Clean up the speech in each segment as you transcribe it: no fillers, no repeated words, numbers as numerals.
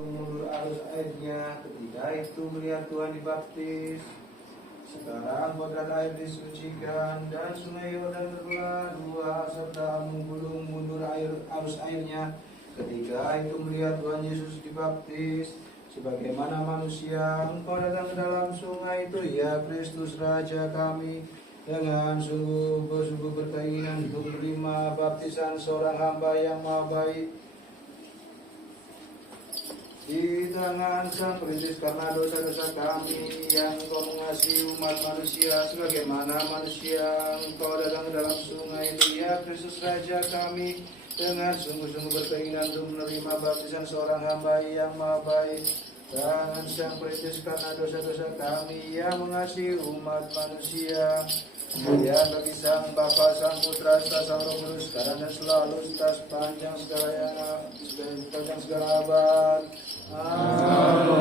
Mundur arus airnya, ketika itu melihat Tuhan dibaptis. Sekarang kodrat air disucikan dan sungai Yordan berbelah dua serta menggulung mundur arus airnya. Ketika itu melihat Tuhan Yesus dibaptis. Sebagaimana manusia, engkau datang ke dalam sungai itu, ya Kristus Raja kami, dengan sungguh berkeinginan untuk menerima baptisan seorang hamba yang maha baik di tangan Sang Perintis karena dosa-dosa kami yang Engkau mengasihi umat manusia sebagaimana manusia. Engkau datang ke dalam sungai itu, ya Kristus Raja kami, dengan sungguh-sungguh berkeinginan untuk menerima baptisan seorang hamba yang maha baik. Tangan Sang Perintis karena dosa-dosa kami yang mengasihi umat manusia. Kemuliaan bagi Sang Bapa, Sang Putra, Sang Roh Kudus, sekarang dan selalu, sepanjang segala abad.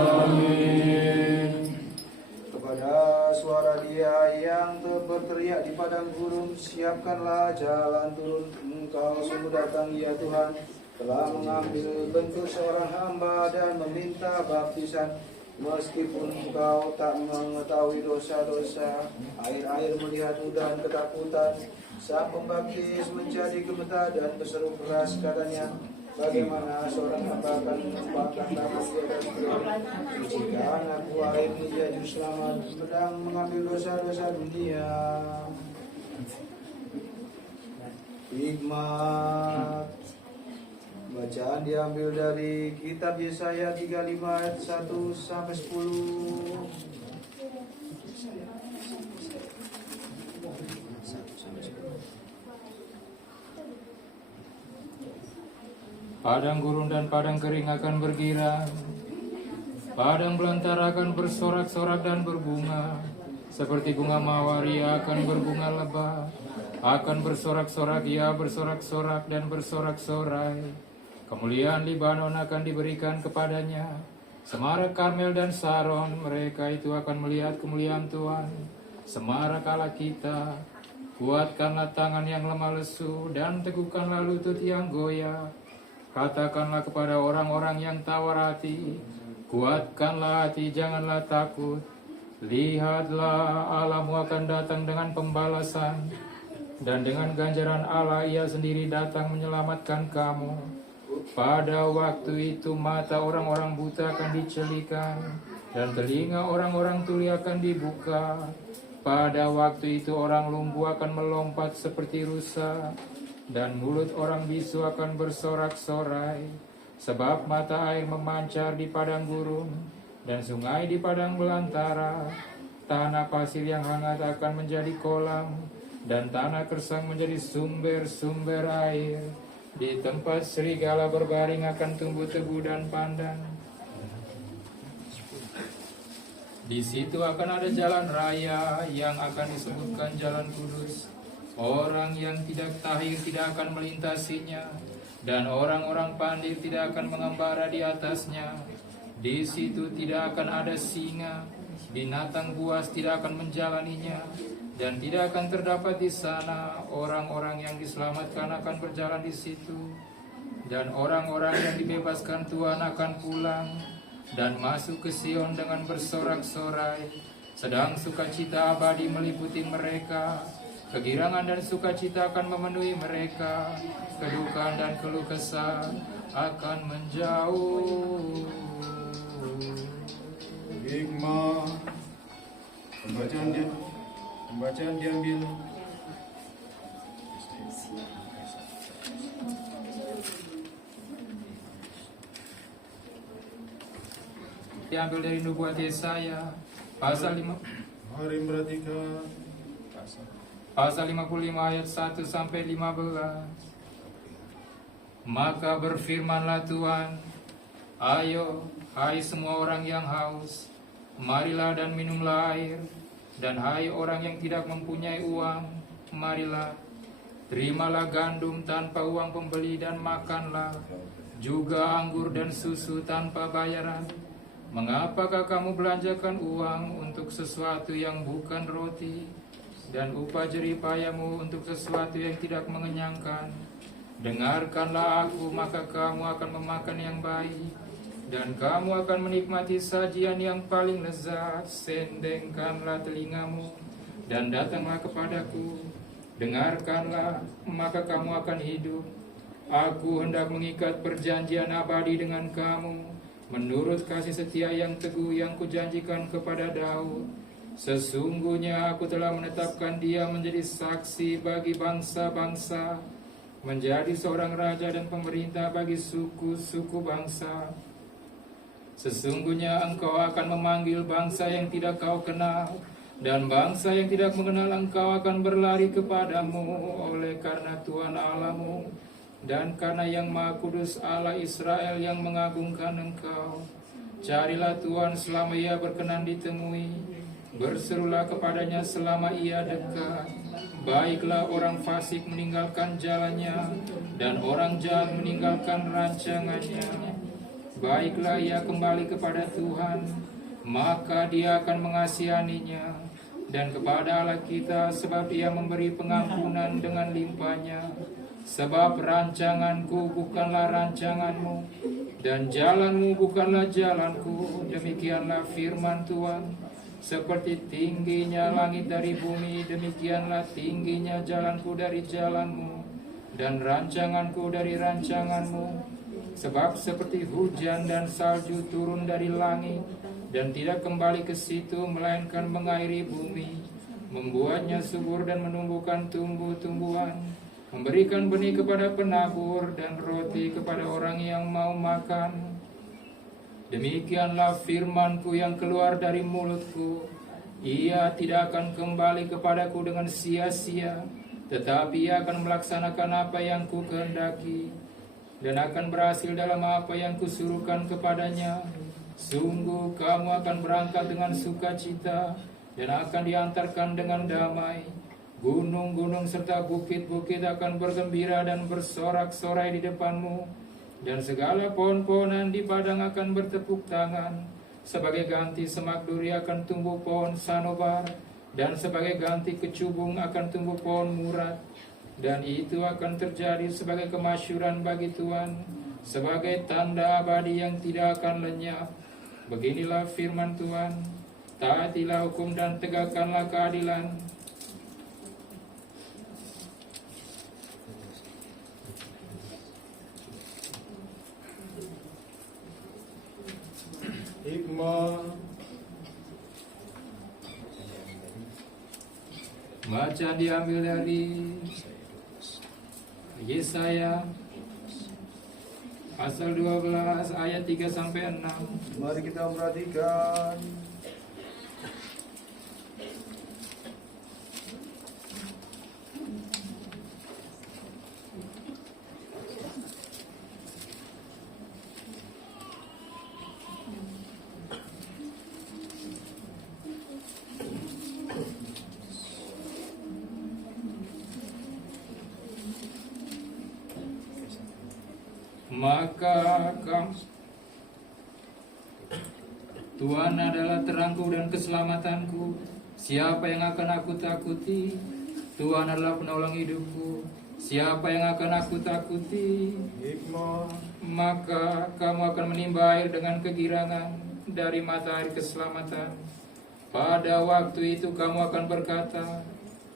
Amin. Kepada suara Dia yang berteriak di padang gurun, siapkanlah jalan turun. Engkau sungguh datang, ya Tuhan, telah mengambil bentuk seorang hamba dan meminta baptisan. Meskipun engkau tak mengetahui dosa-dosa, air melihatmu dan ketakutan. Sang pembaptis menjadi gemetar dan berseru keras, katanya, bagaimana seorang hamba akan menumpahkan tangan di atas beliau, jika aku air menjadi juru selamat, sedang mengambil dosa-dosa dunia. Hikmat. Bacaan diambil dari kitab Yesaya 35 ayat 1 sampai 10. Padang gurun dan padang kering akan bergirang, padang belantara akan bersorak-sorak dan berbunga, seperti bunga mawar ia akan berbunga lebat, akan bersorak-sorak, ia bersorak-sorak dan bersorak-sorai. Kemuliaan Libanon akan diberikan kepadanya, Semarak Karmel dan Saron, mereka itu akan melihat kemuliaan Tuhan. Semarak Allah kita, kuatkanlah tangan yang lemah lesu dan teguhkanlah lutut yang goyah. Katakanlah kepada orang-orang yang tawar hati, kuatkanlah hati, janganlah takut. Lihatlah, Allahmu akan datang dengan pembalasan, dan dengan ganjaran Allah ia sendiri datang menyelamatkan kamu. Pada waktu itu mata orang-orang buta akan dicelikan, dan telinga orang-orang tuli akan dibuka. Pada waktu itu orang lumpuh akan melompat seperti rusa, dan mulut orang bisu akan bersorak-sorai. Sebab mata air memancar di padang gurun, dan sungai di padang belantara. Tanah pasir yang hangat akan menjadi kolam, dan tanah kersang menjadi sumber-sumber air. Di tempat serigala berbaring akan tumbuh tebu dan pandan. Di situ akan ada jalan raya yang akan disebutkan jalan kudus. Orang yang tidak tahir tidak akan melintasinya, dan orang-orang pandir tidak akan mengembara di atasnya. Di situ tidak akan ada singa, binatang buas tidak akan menjalaninya, dan tidak akan terdapat di sana orang-orang yang diselamatkan akan berjalan di situ. Dan orang-orang yang dibebaskan Tuhan akan pulang dan masuk ke Sion dengan bersorak-sorai. Sedang sukacita abadi meliputi mereka. Kegirangan dan sukacita akan memenuhi mereka. Kedukaan dan keluh kesah akan menjauh. Hikmah. Pembacaan diambil dari nubuat Yesaya pasal 5. Mari memperhatikan Pasal 55 ayat 1 sampai 15. Maka berfirmanlah Tuhan, ayo, hai semua orang yang haus, marilah dan minumlah air. Dan hai orang yang tidak mempunyai uang, marilah, terimalah gandum tanpa uang pembeli dan makanlah, juga anggur dan susu tanpa bayaran. Mengapakah kamu belanjakan uang untuk sesuatu yang bukan roti, dan upah jeripayamu untuk sesuatu yang tidak mengenyangkan? Dengarkanlah aku, maka kamu akan memakan yang baik, dan kamu akan menikmati sajian yang paling lezat. Sendengkanlah telingamu dan datanglah kepadaku. Dengarkanlah, maka kamu akan hidup. Aku hendak mengikat perjanjian abadi dengan kamu, menurut kasih setia yang teguh yang kujanjikan kepada Daud. Sesungguhnya aku telah menetapkan dia menjadi saksi bagi bangsa-bangsa, menjadi seorang raja dan pemerintah bagi suku-suku bangsa. Sesungguhnya engkau akan memanggil bangsa yang tidak kau kenal, dan bangsa yang tidak mengenal engkau akan berlari kepadamu oleh karena Tuhan Allahmu, dan karena Yang Maha Kudus Allah Israel yang mengagungkan engkau. Carilah Tuhan selama ia berkenan ditemui, berserulah kepadanya selama ia dekat. Baiklah orang fasik meninggalkan jalannya, dan orang jahat meninggalkan rancangannya. Baiklah ia kembali kepada Tuhan, maka dia akan mengasihaninya, dan kepada Allah kita, sebab ia memberi pengampunan dengan limpahnya. Sebab rancanganku bukanlah rancanganmu, dan jalanmu bukanlah jalanku. Demikianlah firman Tuhan. Seperti tingginya langit dari bumi, demikianlah tingginya jalanku dari jalanmu, dan rancanganku dari rancanganmu. Sebab seperti hujan dan salju turun dari langit, dan tidak kembali ke situ, melainkan mengairi bumi, membuatnya subur dan menumbuhkan tumbuh-tumbuhan, memberikan benih kepada penabur dan roti kepada orang yang mau makan. Demikianlah firmanku yang keluar dari mulutku. Ia tidak akan kembali kepadaku dengan sia-sia, tetapi ia akan melaksanakan apa yang ku kehendaki, dan akan berhasil dalam apa yang kusuruhkan kepadanya. Sungguh kamu akan berangkat dengan sukacita, dan akan diantarkan dengan damai. Gunung-gunung serta bukit-bukit akan bergembira dan bersorak-sorai di depanmu, dan segala pohon-pohonan di padang akan bertepuk tangan. Sebagai ganti semak duri akan tumbuh pohon sanobar, dan sebagai ganti kecubung akan tumbuh pohon murad. Dan itu akan terjadi sebagai kemasyuran bagi Tuhan, sebagai tanda abadi yang tidak akan lenyap. Beginilah firman Tuhan, taatilah hukum dan tegakkanlah keadilan. Hikmah. Bacaan diambil dari Yesaya pasal 12 ayat 3 sampai 6. Mari kita perhatikan. Maka Tuhan adalah terangku dan keselamatanku. Siapa yang akan aku takuti? Tuhan adalah penolong hidupku. Siapa yang akan aku takuti? Hikmah. Maka kamu akan menimba air dengan kegirangan dari matahari keselamatan. Pada waktu itu kamu akan berkata,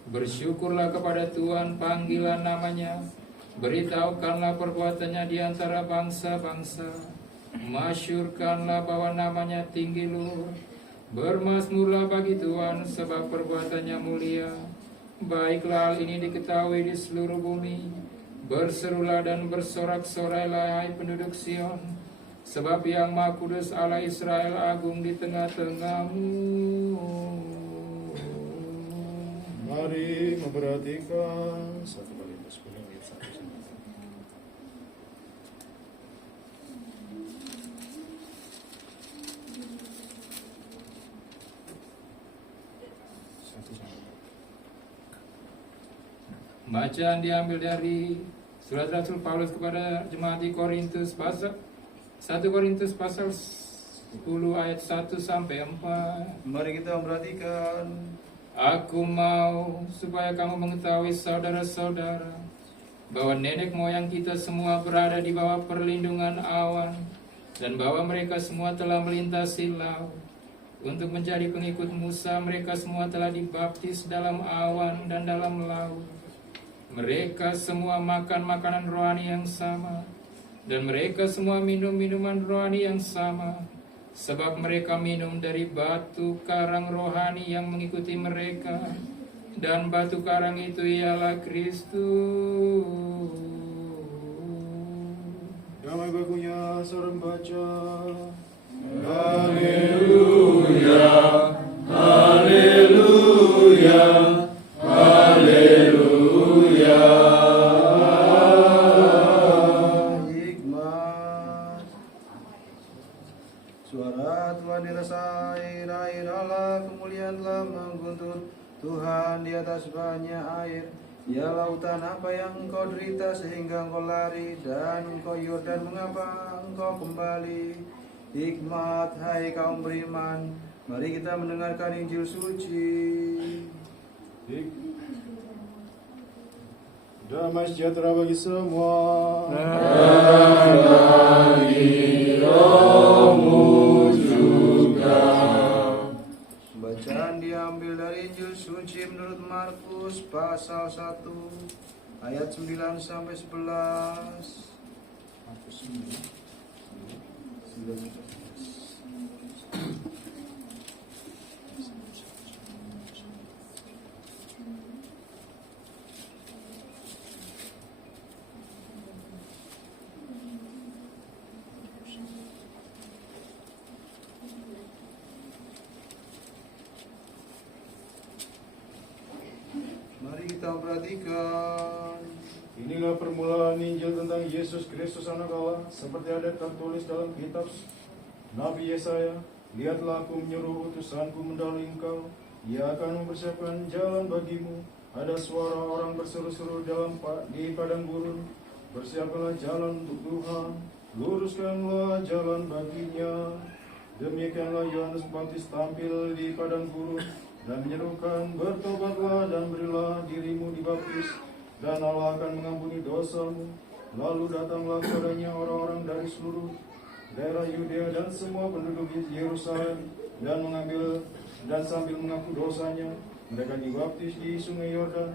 bersyukurlah kepada Tuhan, panggilan namanya. Beritahukanlah perbuatannya di antara bangsa-bangsa. Masyurkanlah bahwa namanya tinggi luhur. Bermazmurlah bagi Tuhan, sebab perbuatannya mulia. Baiklah hal ini diketahui di seluruh bumi. Berserulah dan bersorak-sorailah hai penduduk Sion, sebab Yang Maha Kudus Allah Israel agung di tengah-tengahmu. Mari memperhatikan 1 Korintus 10 ayat 1. Bacaan diambil dari surat Rasul Paulus kepada jemaat di Korintus pasal 1 Korintus pasal 10 ayat 1 sampai 4. Mari kita perhatikan. Aku mau supaya kamu mengetahui saudara-saudara, bahwa nenek moyang kita semua berada di bawah perlindungan awan. Dan bahwa mereka semua telah melintasi laut. Untuk menjadi pengikut Musa, mereka semua telah dibaptis dalam awan dan dalam laut. Mereka semua makan makanan rohani yang sama, dan mereka semua minum minuman rohani yang sama, sebab mereka minum dari batu karang rohani yang mengikuti mereka, dan batu karang itu ialah Kristus. Damai bagunya seorang baca. Haleluya, haleluya, haleluya. Hikmat. Suara Tuhan dirasai, air Allah kemuliaan telah mengguntur. Tuhan di atas banyak air. Ya lautan, apa yang engkau derita sehingga engkau lari, dan engkau Yordan, mengapa engkau kembali? Hikmat, hai kaum beriman, mari kita mendengarkan Injil suci. Damai sejahtera bagi semua. Dan bagi rohmu juga. Bacaan diambil dari Injil suci menurut Markus pasal 1 ayat 9 sampai 11. Markus 9. Mari kita perhatikan. Inilah permulaan Injil tentang Yesus Kristus anak Allah, seperti ada tertulis dalam kitab Nabi Yesaya. Lihatlah, aku menyuruh utusanku mendahului engkau, ia akan mempersiapkan jalan bagimu. Ada suara orang berseru-seru di padang gurun, bersiapkanlah jalan untuk Tuhan, luruskanlah jalan baginya. Demikianlah Yohanes Pembaptis tampil di padang gurun dan menyerukan, bertobatlah dan berilah dirimu dibaptis, dan Allah akan mengampuni dosamu. Lalu datanglah kepadanya orang-orang dari seluruh daerah Yudea dan semua penduduk Yerusalem, dan sambil mengaku dosanya, mereka dibaptis di sungai Yordan.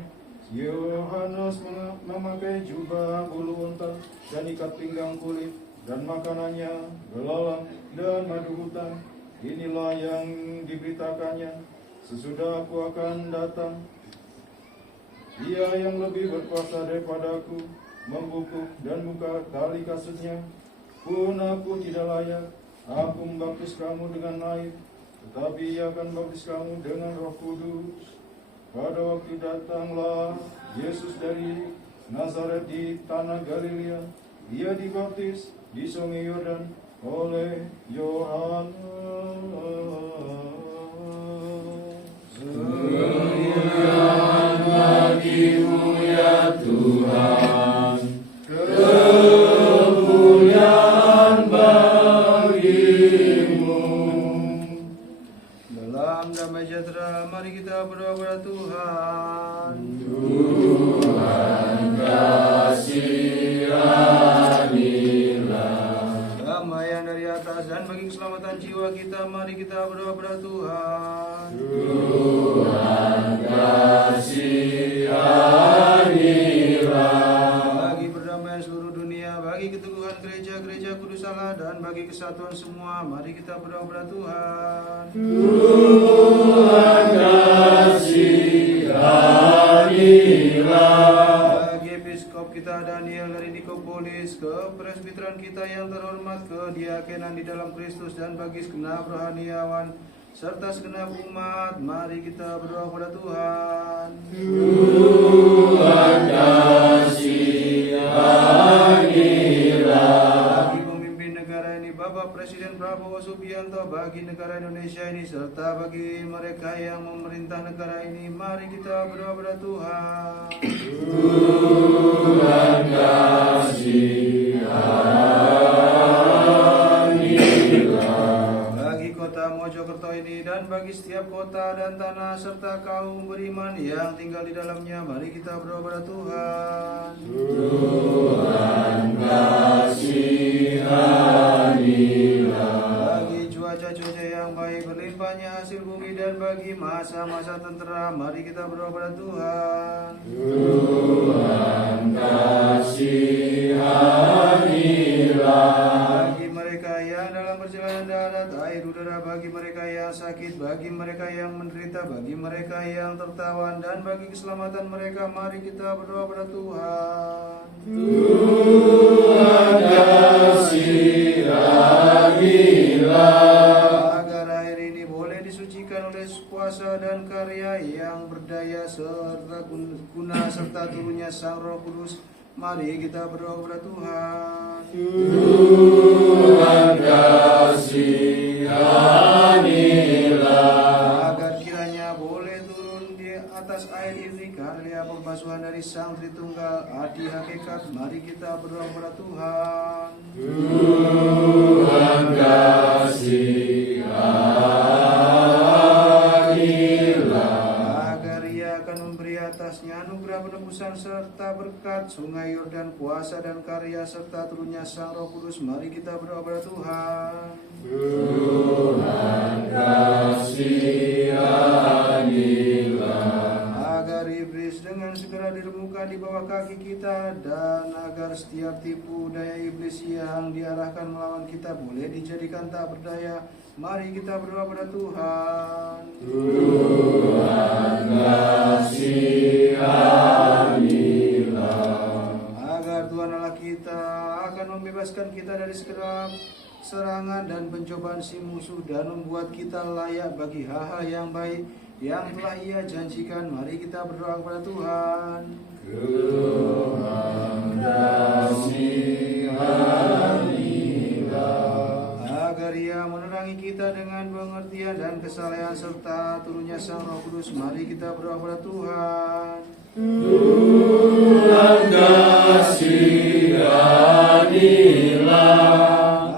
Yohanes memakai jubah bulu unta dan ikat pinggang kulit, dan makanannya belalang dan madu hutan. Inilah yang diberitakannya, sesudah aku akan datang, ia yang lebih berkuasa daripadaku, membungkuk dan buka tali kasutnya. Pun aku tidak layak, aku membaptis kamu dengan air, tetapi ia akan membaptis kamu dengan Roh Kudus. Pada waktu datanglah Yesus dari Nazaret di tanah Galilea. Ia dibaptis di sungai Yordan oleh Yohanes. Kemuliaan bagimu ya Tuhan, kemuliaan bagimu. Dalam damai sejahtera, mari kita berdoa kepada Tuhan. Tuhan kasihanilah. Damai yang dari atas dan bagi keselamatan jiwa kita, mari kita berdoa kepada Tuhan. Tuhan kasihanilah. Bagi perdamaian seluruh dunia, bagi keteguhan gereja-gereja kudus Allah, dan bagi kesatuan semua, mari kita berdoa kepada Tuhan. Tuhan kasihanilah. Bagi episkop kita Daniel dari Nikopolis, ke presbiteran kita yang terhormat, ke diakenan di dalam Kristus, dan bagi segenap rohaniawan serta segenap umat, mari kita berdoa kepada Tuhan. Tuhan kasihanilah. Bagi pemimpin negara ini, Bapak Presiden Prabowo Subianto, bagi negara Indonesia ini, serta bagi mereka yang memerintah negara ini, mari kita berdoa kepada Tuhan. Tuhan kasihanilah. Bagi kota Mojokerto ini dan bagi setiap kota dan tanah serta kaum beriman yang tinggal di dalamnya. Mari kita berdoa pada Tuhan. Tuhan kasihanilah. Bagi cuaca-cuaca yang baik, berlimpahnya hasil bumi, dan bagi masa-masa tentera, mari kita berdoa pada Tuhan. Tuhan kasihanilah. Bagi mereka yang dalam perjalanan darat, air, udara, bagi mereka yang sakit, bagi mereka yang menderita, bagi mereka yang tertawan, dan bagi keselamatan mereka, mari kita berdoa pada Tuhan. Tuhan kasihanilah. Agar air ini boleh disucikan oleh kuasa dan karya yang berdaya serta guna serta turunnya Sang Roh Kudus, mari kita berdoa kepada Tuhan. Tuhan kasihanilah. Agar kiranya boleh turun di atas air ini karya pembasuhan dari Sang Tritunggal Adi Hakikat, mari kita berdoa kepada Tuhan. Tuhan kasihanilah. Agar Ia akan memberi atasnya anugerah penebusan serta berkat sungai Yordan, kuasa dan karya serta turunnya Sang Roh Kudus, mari kita berdoa kepada Tuhan. Tuhan kasihanilah. Agar iblis dengan segera diremukkan di bawah kaki kita, dan agar setiap tipu daya iblis yang diarahkan melawan kita boleh dijadikan tak berdaya, mari kita berdoa pada Tuhan. Tuhan kasihanilah. Agar Tuhan Allah kita akan membebaskan kita dari segala serangan dan pencobaan si musuh, dan membuat kita layak bagi hal-hal yang baik yang telah Ia janjikan, mari kita berdoa kepada Tuhan. Tuhan kasihanilah. Agar Ia menerangi kita dengan pengertian dan kesalehan serta turunnya Sang Roh Kudus, mari kita berdoa kepada Tuhan. Tuhan kasihanilah.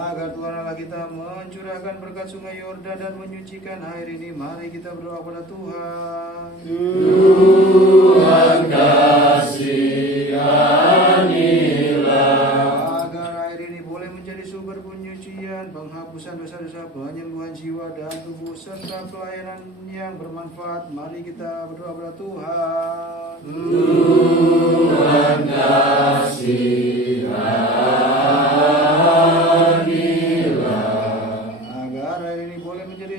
Agar Tuhan Allah kita mencurahkan berkat sungai Yordan dan menyucikan air ini, mari kita berdoa kepada Tuhan. Tuhan kasihanilah. Agar air ini boleh menjadi sumber penyucian, penghapusan dosa-dosa, penyembuhan jiwa dan tubuh, serta pelayanan yang bermanfaat, mari kita berdoa kepada Tuhan. Tuhan kasihanilah. Agar air ini boleh menjadi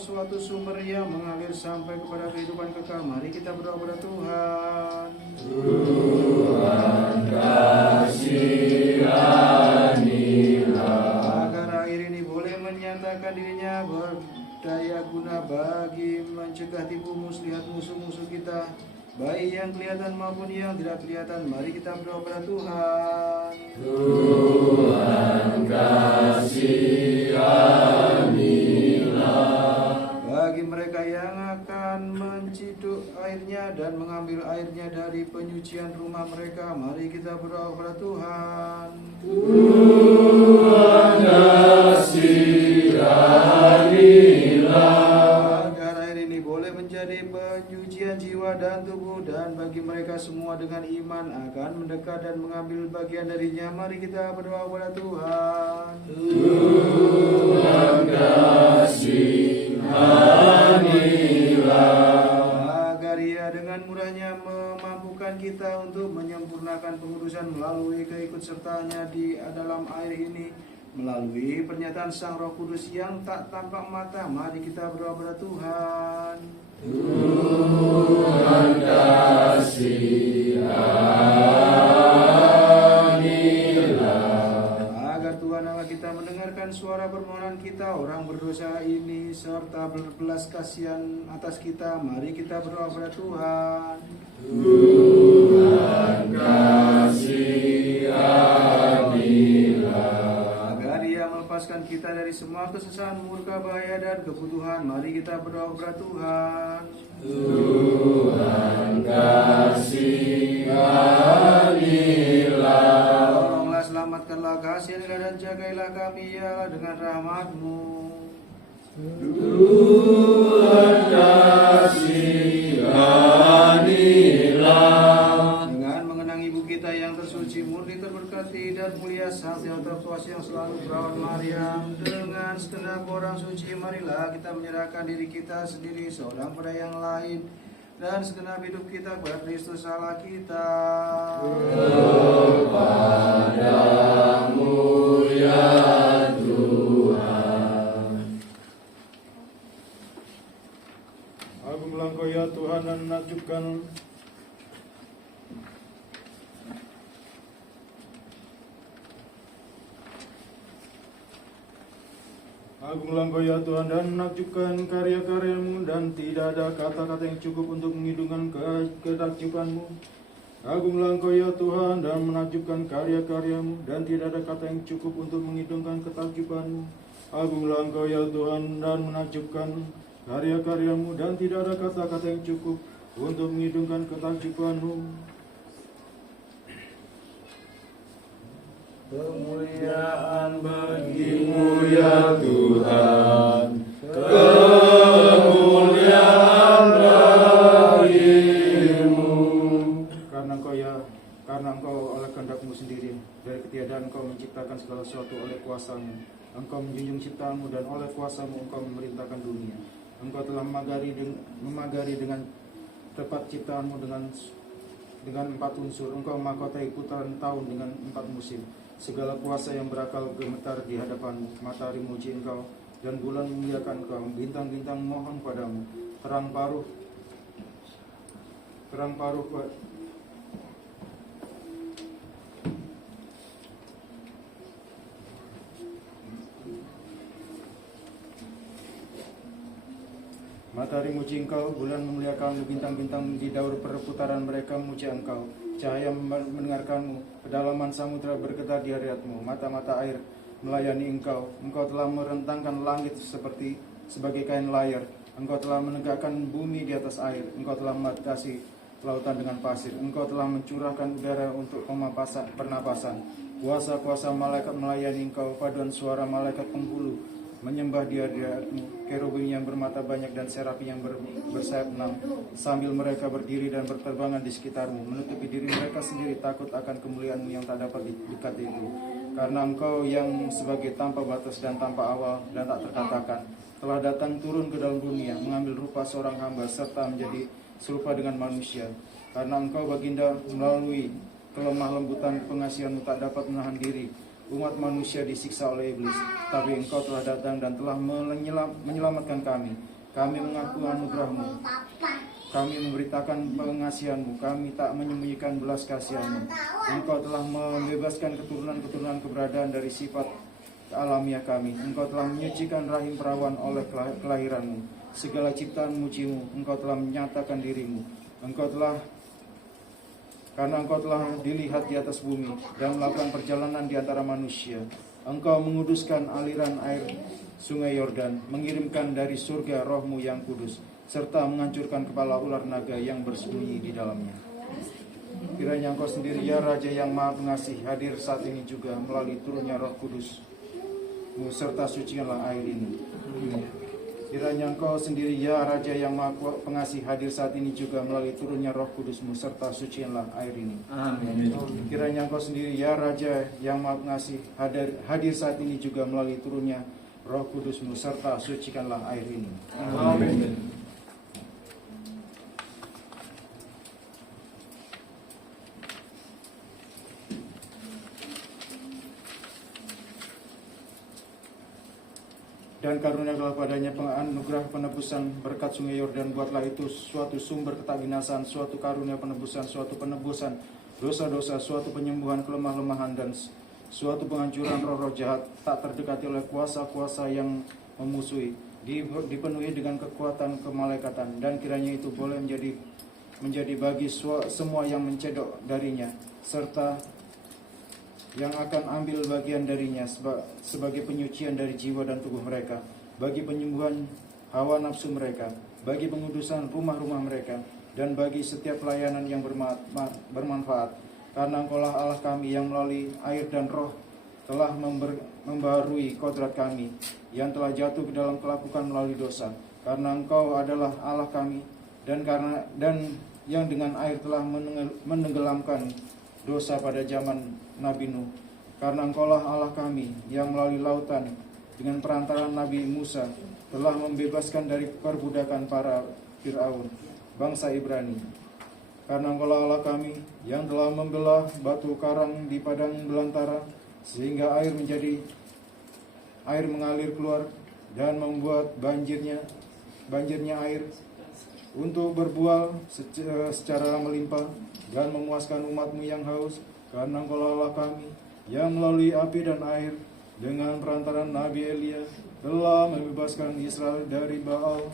suatu sumber yang mengalir sampai kepada kehidupan kekal, mari kita berdoa kepada Tuhan. Tuhan kasihanilah. Agar air ini boleh menyatakan dirinya berdaya guna bagi mencegah tipu muslihat musuh-musuh kita, baik yang kelihatan maupun yang tidak kelihatan, mari kita berdoa kepada Tuhan. Tuhan kasihanilah. Bagi mereka yang akan menciduk airnya dan mengambil airnya dari penyucian rumah mereka, mari kita berdoa kepada Tuhan. Tuhan kasihanilah. Agar air ini boleh menjadi penyucian jiwa dan tubuh, dan bagi mereka semua dengan iman akan mendekat dan mengambil bagian darinya, mari kita berdoa kepada Tuhan. Tuhan kasihanilah. Agar Ia dengan mudahnya memampukan kita untuk menyempurnakan pengudusan melalui keikutsertaannya di dalam air ini, melalui pernyataan Sang Roh Kudus yang tak tampak mata, mari kita berdoa kepada Tuhan. Tuhan kasihanilah. Agar Tuhan Allah kita mendengarkan suara permohonan kita orang berdosa ini, serta berbelas kasihan atas kita, mari kita berdoa kepada Tuhan. Tuhan kasihanilah. Agar Ia melepaskan kita dari semua kesesakan, murka, bahaya dan kebutuhan, mari kita berdoa kepada Tuhan. Tuhan kasihanilah. Tolonglah, selamatkanlah, kasihilah dan jagailah kami ya dengan rahmat-Mu. Dengan mengenang ibu kita yang tersuci, murni, terberkati dan mulia Sang Theotokos yang selalu berawal Maryam, dengan segenap orang suci, marilah kita menyerahkan diri kita sendiri seorang pada yang lain dan segenap hidup kita kepada Kristus Allah kita. Kepadamu ya Tuhan. Agunglah Engkau ya Tuhan dan menakjubkan. Agunglah Engkau ya Tuhan dan menakjubkan karya-karyamu, dan tidak ada kata-kata yang cukup untuk menghidungkan ketakjubanmu. Agunglah Engkau ya Tuhan dan menakjubkan karya-karyamu, dan tidak ada kata yang cukup untuk menghidungkan ketakjubanmu. Agunglah Engkau ya Tuhan dan menakjubkan karya-karyamu, dan tidak ada kata-kata yang cukup untuk menghidungkan ketakjubanmu. Kemuliaan Bagimu ya Tuhan, kemuliaan bagimu. Karena Engkau oleh kehendakmu sendiri, dari ketiadaan Engkau menciptakan segala sesuatu oleh kuasamu. Engkau menjunjung ciptaanmu, dan oleh kuasamu Engkau memerintahkan dunia. Engkau telah memagari dengan tepat ciptaanmu dengan 4 unsur. Engkau mahkotai putaran tahun dengan 4 musim. Segala kuasa yang berakal gemetar di hadapanmu. Matahari memuji Engkau, dan bulan memuliakan Engkau. Bintang-bintang mohon padamu. Terang paruh Matahari muji Engkau, bulan memuliakanmu, bintang-bintang di daur perputaran mereka memuji Engkau. Cahaya mendengarkanmu, kedalaman samudra bergetar di hadiratmu, mata-mata air melayani Engkau. Engkau telah merentangkan langit sebagai kain layar. Engkau telah menegakkan bumi di atas air. Engkau telah membatasi lautan dengan pasir. Engkau telah mencurahkan udara untuk pernapasan. Kuasa-kuasa malaikat melayani Engkau, paduan suara malaikat penghulu menyembah di hadiratmu. Kerubim yang bermata banyak dan serapi yang bersayap 6, sambil mereka berdiri dan berterbangan di sekitarmu, menutupi diri mereka sendiri, takut akan kemuliaanmu yang tak dapat didekati itu. Karena Engkau yang sebagai tanpa batas dan tanpa awal dan tak terkatakan, telah datang turun ke dalam dunia, mengambil rupa seorang hamba, serta menjadi serupa dengan manusia. Karena Engkau baginda melalui kelemah lembutan pengasihanmu tak dapat menahan diri. Umat manusia disiksa oleh iblis, tapi Engkau telah datang dan telah menyelamatkan kami. Kami mengaku anugerah-Mu, kami memberitakan pengasihan-Mu, kami tak menyembunyikan belas kasihan-Mu. Engkau telah membebaskan keturunan-keturunan keberadaan dari sifat alamiah kami. Engkau telah menyucikan rahim perawan oleh kelahiran-Mu. Segala ciptaan muji-Mu, Engkau telah menyatakan diri-Mu. Karena Engkau telah dilihat di atas bumi dan melakukan perjalanan di antara manusia. Engkau menguduskan aliran air sungai Yordan, mengirimkan dari surga Roh-Mu yang kudus, serta menghancurkan kepala ular naga yang bersembunyi di dalamnya. Kiranya Engkau sendiri ya Raja yang Maha Pengasih hadir saat ini juga melalui turunnya Roh Kudus-Mu, serta sucikanlah air ini. Kiranya Engkau sendiri ya Raja yang Maha Pengasih hadir saat ini juga melalui turunnya Roh Kudus-Mu, serta sucikanlah air ini. Amin. Kiranya Engkau sendiri ya Raja yang Maha Pengasih hadir saat ini juga melalui turunnya Roh Kudus-Mu, serta sucikanlah air ini. Amin. Dan karuniakanlah padanya anugerah penebusan berkat sungai Yordan. Buatlah itu suatu sumber ketakbinasan, suatu karunia penebusan, suatu penebusan dosa-dosa, suatu penyembuhan kelemah-lemahan, dan suatu penghancuran roh-roh jahat tak terdekati oleh kuasa-kuasa yang memusuhi, dipenuhi dengan kekuatan kemalaikatan. Dan kiranya itu boleh menjadi bagi semua yang mencedok darinya, serta yang akan ambil bagian darinya sebagai penyucian dari jiwa dan tubuh mereka, bagi penyembuhan hawa nafsu mereka, bagi pengudusan rumah-rumah mereka, dan bagi setiap pelayanan yang bermanfaat. Karena Engkaulah Allah kami yang melalui air dan roh telah membaharui kodrat kami, yang telah jatuh ke dalam kelakukan melalui dosa. Karena Engkau adalah Allah kami, dan yang dengan air telah menenggelamkan dosa pada zaman Nabi Nuh. Karena Engkaulah Allah kami yang melalui lautan dengan perantaraan Nabi Musa telah membebaskan dari perbudakan para Fir'aun, bangsa Ibrani. Karena Engkaulah Allah kami yang telah membelah batu karang di padang belantara, sehingga air mengalir keluar dan membuat banjirnya air untuk berbual secara melimpah dan memuaskan umat-Mu yang haus. Karena Engkaulah Allah kami yang melalui api dan air dengan perantaraan Nabi Elia telah membebaskan Israel dari Baal.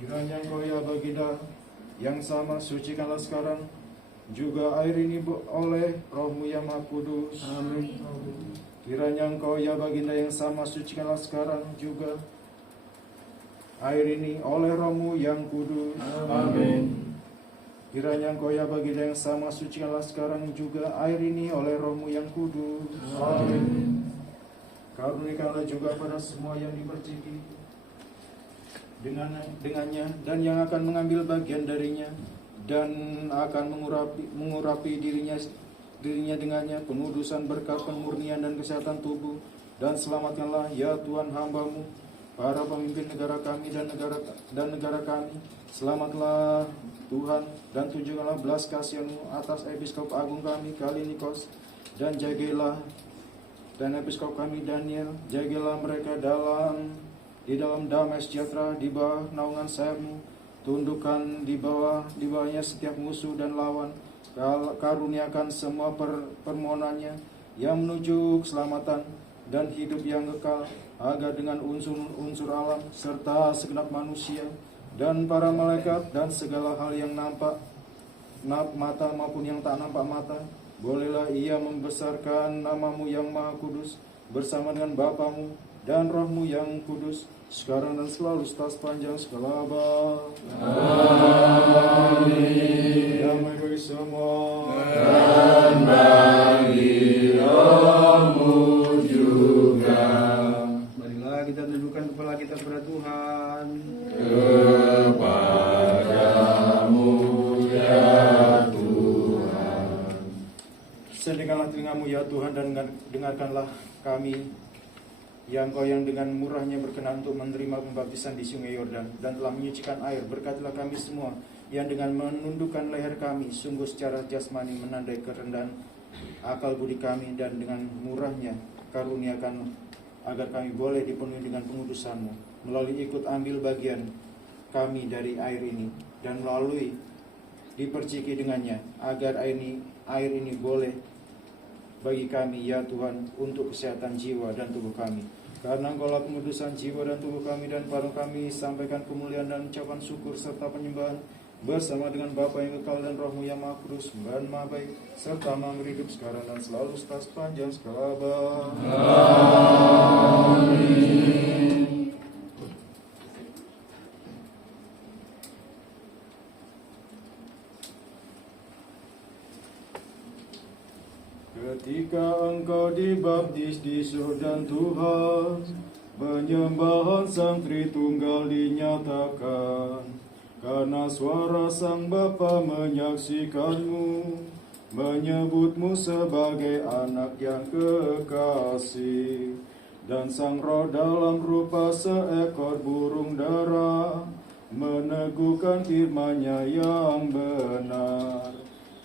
Kiranya Engkau ya Baginda yang sama sucikanlah sekarang juga air ini oleh Roh-Mu yang Maha Kudus. Amin. Kiranya Engkau ya Baginda yang sama sucikanlah sekarang juga air ini oleh Roh-Mu yang kudus. Amin. Kiranya Engkau ya Baginda yang sama sucikanlah sekarang juga air ini oleh Roh-Mu yang kudus. Amin. Karuniakanlah juga pada semua yang diperciki dengannya dan yang akan mengambil bagian darinya dan akan mengurapi dirinya dengannya pengudusan, berkat, pemurnian dan kesehatan tubuh. Dan selamatkanlah ya Tuhan hamba-Mu para pemimpin negara kami dan negara kami. Selamatlah Tuhan dan tunjukkanlah belas kasihan-Mu atas Episkop Agung kami Kalinikos, dan jagailah dan Episkop kami Daniel, jagailah mereka di dalam damai sejahtera di bawah naungan sayap-Mu. Tundukkan di bawahnya setiap musuh dan lawan. Karuniakan semua permohonannya yang menuju keselamatan dan hidup yang kekal, agar dengan unsur alam serta segenap manusia dan para malaikat dan segala hal yang nampak mata maupun yang tak nampak mata, bolehlah ia membesarkan nama-Mu yang Maha Kudus bersama dengan Bapa-Mu dan Roh-Mu yang kudus, sekarang dan selalu sepanjang segala abad. Amin. Damai bagi semua dan bagi Roh-Mu juga. Marilah kita tundukkan kepala kita kepada Tuhan. Kepadamu ya Tuhan. Sediakanlah telinga-Mu ya Tuhan, dan dengarkanlah kami yang Kau yang dengan murahnya berkenan untuk menerima pembaptisan di Sungai Yordan dan telah menyucikan air. Berkatilah kami semua yang dengan menundukkan leher kami sungguh secara jasmani menandai kerendahan akal budi kami, dan dengan murahnya karuniakan agar kami boleh dipenuhi dengan pengudusan-Mu melalui ikut ambil bagian kami dari air ini dan melalui diperciki dengannya, agar air ini boleh bagi kami ya Tuhan untuk kesehatan jiwa dan tubuh kami. Karena Engkaulah pengudusan jiwa dan tubuh kami, dan baru kami sampaikan kemuliaan dan ucapan syukur serta penyembahan bersama dengan Bapa yang kekal dan Roh-Mu yang Maha Kudus dan Maha Baik, serta memberi hidup sekarang dan selalu sepanjang segala abad. Amin. Ketika engkau dibaptis di Yordan Tuhan, penyembahan Sang Tritunggal dinyatakan. Karena suara Sang Bapa menyaksikanmu, menyebutmu sebagai anak yang kekasih. Dan Sang Roh dalam rupa seekor burung dara, meneguhkan firman-Nya yang benar.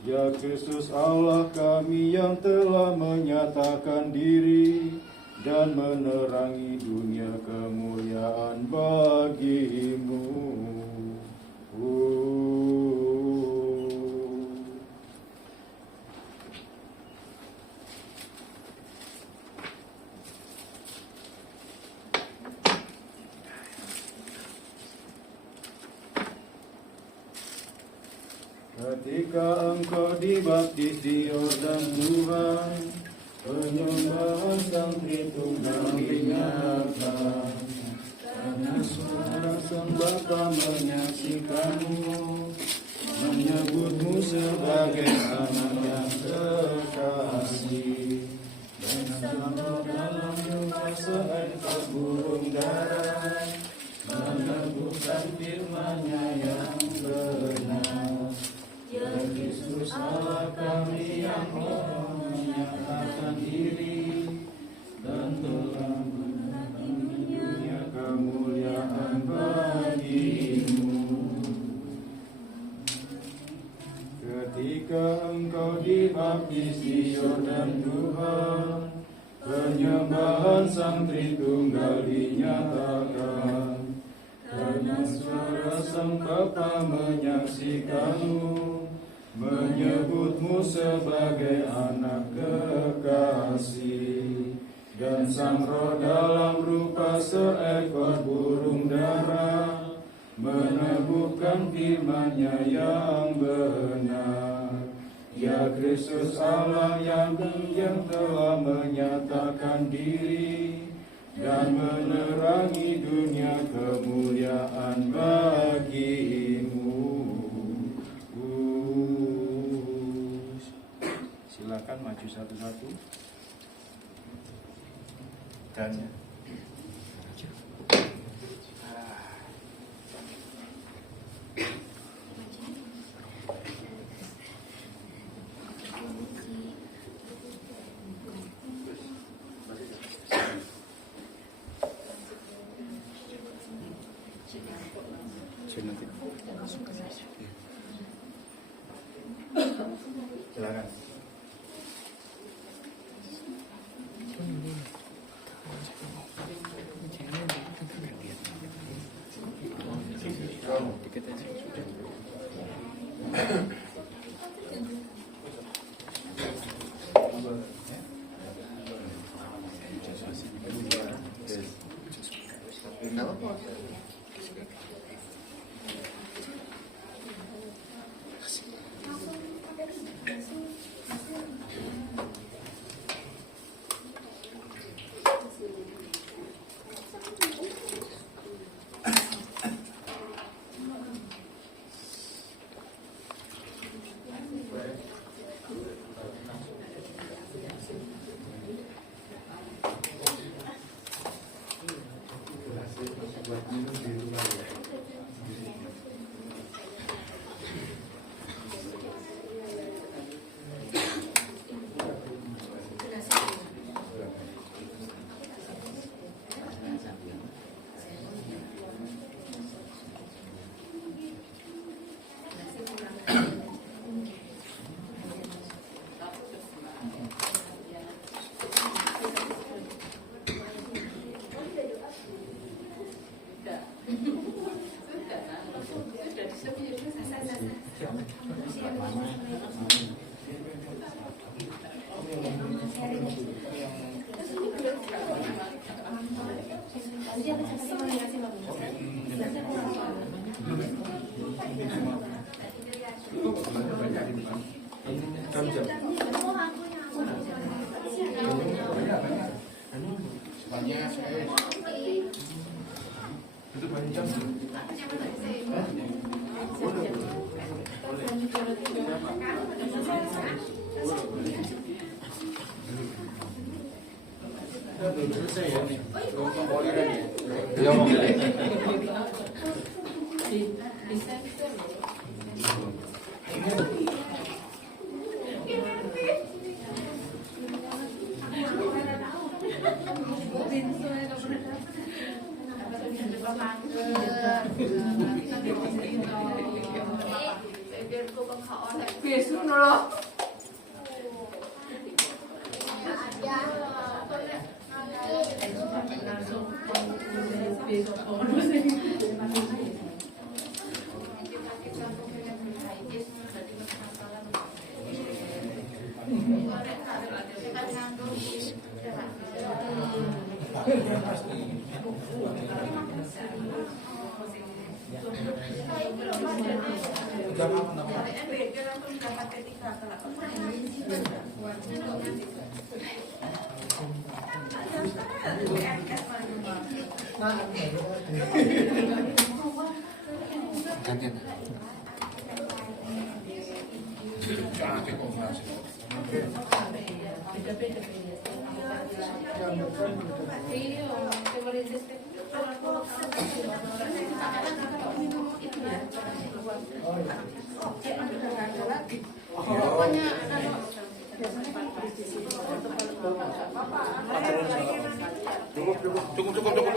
Ya Kristus Allah kami yang telah menyatakan diri dan menerangi dunia kemuliaan bagi-Mu. Ketika engkau dibaptis di Yordan Tuhan, penyembahan Sang Tritunggal dinyatakan. Karena suara Sang Bapa menyaksikanmu, menyebutmu sebagai anak yang kekasih. Dan Samro dalam jumpa seekor burung dara, meneguhkan firman-Nya yang benar. Ya Kristus Allah kami yang menyatakan diri dan telah menerangkan dunia kemuliaan bagi-Mu. Ketika Engkau dibaptis di Yordan Tuhan, penyembahan Sang Tritunggal dinyatakan. Karena suara Sang Bapa menyaksikan-Mu, menyebut-Mu sebagai anak kekasih. Dan Sang Roh dalam rupa seekor burung dara, meneguhkan firman-Nya yang benar. Ya Kristus Allah yang telah menyatakan diri dan menerangi dunia kemuliaan bagi-Mu. Silakan maju satu-satu. Dan silakan.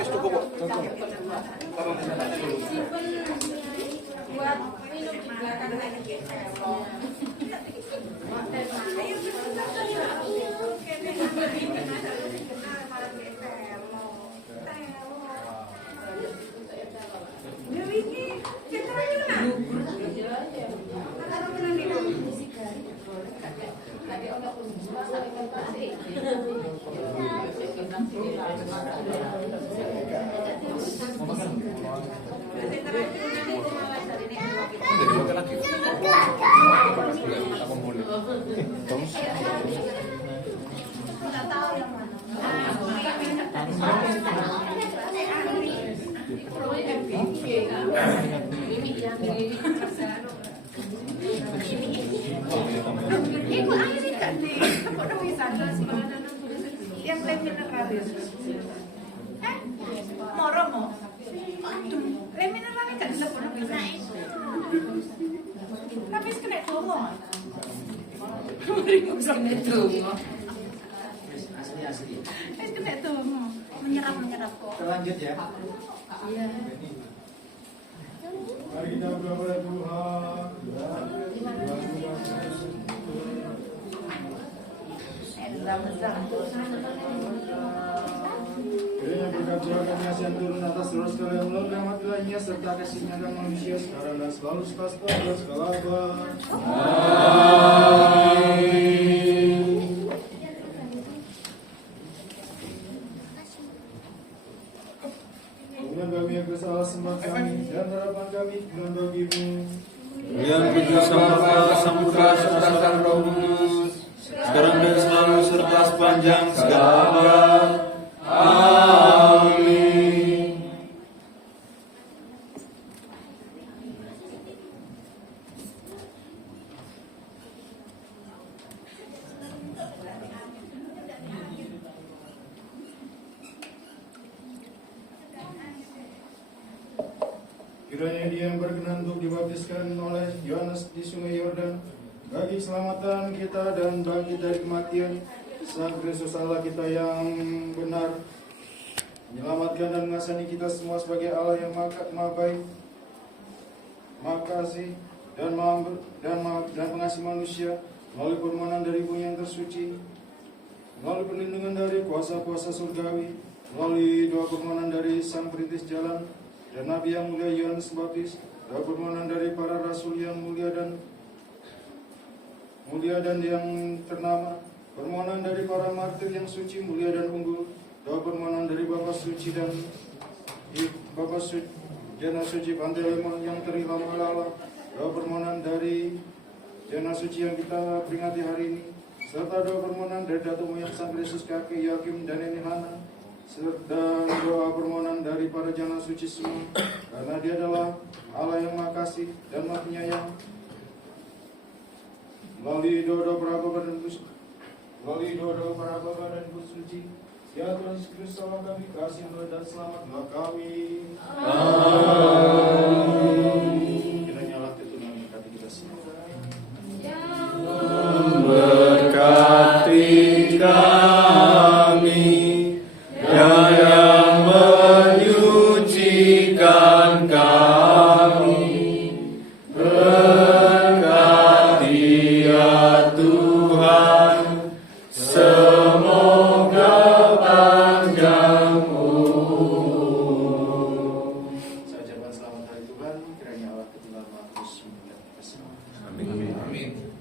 Cukup. Buat minum di belakang lagi. Yang lem mineral. Moro mo. Aduh, lem mineral kan bisa pun bisa. Tapi kena tomo. Kena tomo. Asli. Kena tomo. Menyerap kok. Lanjut ya. Iya. Mari kita berdoa Tuhan. Kiranya berkat Tuhan dan kasih turun atas saudara sekalian melalui rahmat Ilahi-Nya serta kasih-Nya dan manusia sekarang dan selalu sekasta dan segala abad. Tuhan kami yang bersalah sembah kami dan harapan kami Tuhan bagi-Mu. Yang puji sama Samudra Sasar Roh Kudus, sekarang dan selalu serta sepanjang segala abad. Amin. Kiranya Dia yang berkenan untuk dibaptiskan oleh Yohanes di Sungai Yordan bagi keselamatan kita dan bangkit dari kematian, Sang Kristus Allah kita yang benar, menyelamatkan dan mengasihi kita semua sebagai Allah yang maha baik, maha kasih dan pengasih manusia, melalui permohonan dari Ibu yang tersuci, melalui perlindungan dari kuasa-kuasa surgawi, melalui doa permohonan dari Sang Perintis Jalan dan Nabi yang mulia Yohanes Pembaptis, doa permohonan dari para rasul yang mulia dan yang ternama, permohonan dari para martir yang suci, mulia dan unggul, doa permohonan dari Bapa suci dan Bapa suci Jana suci Pantelema yang terilam Allah, doa permohonan dari Jana suci yang kita peringati hari ini, serta doa permohonan dari Datuk Moyang Sang Kristus kakek Yakim dan Nenek Hana, serta doa permohonan dari para jana suci semua, karena Dia adalah Allah yang maha kasih dan maha penyayang. Melalui doa-doa para bapa dan Ibu suci, ya Tuhan Yesus Kristus Allah kami, kasih dan selamatlah kami. Amin. Kiranya Allah Tuhan memberkati kita semua. Berkati kami, Dia yang menyucikan kami. Berkati ya Tuhan, semoga panjang umur. Saya ucapkan selamat hari Tuhan, kiranya Allah Tuhan Maha Kudus memberkati kita semua. Amin. Amin.